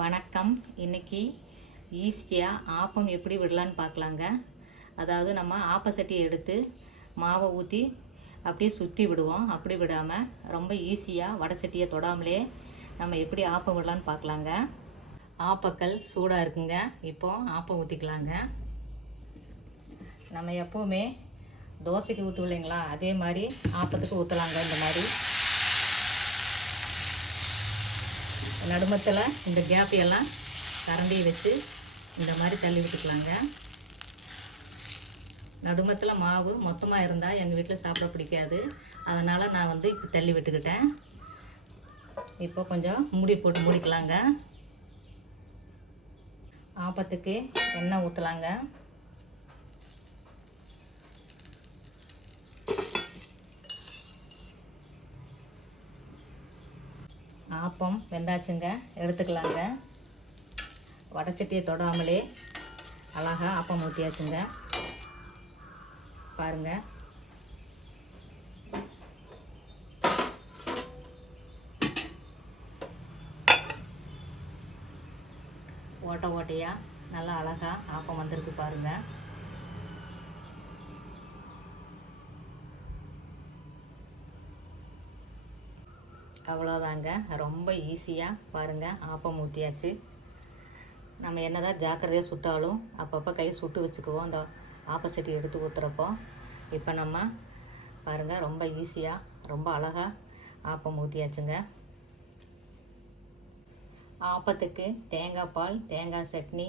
வணக்கம். இன்னைக்கு ஈஸியாக ஆப்பம் எப்படி விடலான்னு பார்க்கலாங்க. அதாவது நம்ம ஆப்ப சட்டியை எடுத்து மாவை ஊற்றி அப்படியே சுற்றி விடுவோம். அப்படி விடாமல் ரொம்ப ஈஸியாக வடை சட்டியை தொடாமலே நம்ம எப்படி ஆப்பம் விடலான்னு பார்க்கலாங்க. ஆப்பக்கல் சூடாக இருக்குங்க. இப்போ ஆப்பம் ஊற்றிக்கலாங்க நம்ம எப்போவுமே தோசைக்கு ஊற்றுவில்லைங்களா அதே மாதிரி ஆப்பத்துக்கு ஊற்றலாங்க இந்த மாதிரி. நடுமத்தில் இந்த கேப் எல்லாம் கரண்டியை வச்சு இந்த மாதிரி தள்ளி விட்டுக்கலாங்க. நடுமத்தில் மாவு மொத்தமாக இருந்தால் எங்கள் வீட்டில் சாப்பிட பிடிக்காது. அதனால் நான் வந்து இப்போ தள்ளி விட்டுக்கிட்டேன். இப்போ கொஞ்சம் மூடி போட்டு மூடிக்கலாங்க. ஆப்பத்துக்கு எண்ணெய் ஊற்றலாங்க ஆப்பம் வெந்தாச்சுங்க எடுத்துக்கலாங்க. வடச்சட்டியை தொடாமலே அழகா ஆப்பம் ஊற்றியாச்சுங்க பாருங்க. ஓட்டை ஓட்டையாக நல்லா அழகா ஆப்பம் வந்திருக்கு பாருங்கள் அவ்வளோதாங்க ரொம்ப ஈஸியாக பாருங்கள் ஆப்பம் ஊற்றியாச்சு நம்ம என்னதான் ஜாக்கிரதையாக சுட்டாலும் அப்பப்போ கை சுட்டு வச்சுக்குவோம். அந்த ஆப்போசிட் எடுத்து ஊற்றுறப்போ இப்போ நம்ம பாருங்கள் ரொம்ப ஈஸியாக ரொம்ப அழகாக ஆப்பம் ஊற்றியாச்சுங்க ஆப்பத்துக்கு தேங்காய் பால் தேங்காய் சட்னி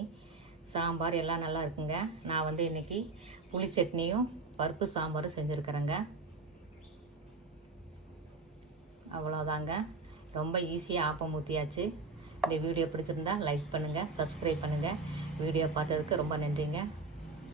சாம்பார் எல்லாம் நல்லா இருக்குங்க. நான் வந்து இன்றைக்கி புளி சட்னியும் பருப்பு சாம்பாரும் செஞ்சுருக்கிறேங்க. அவ்வளோதாங்க. ரொம்ப ஈஸியாக ஆப்பம் ஊற்றியாச்சு இந்த வீடியோ பிடிச்சிருந்தா லைக் பண்ணுங்கள் சப்ஸ்கிரைப் பண்ணுங்கள் வீடியோ பார்த்ததுக்கு ரொம்ப நன்றிங்க.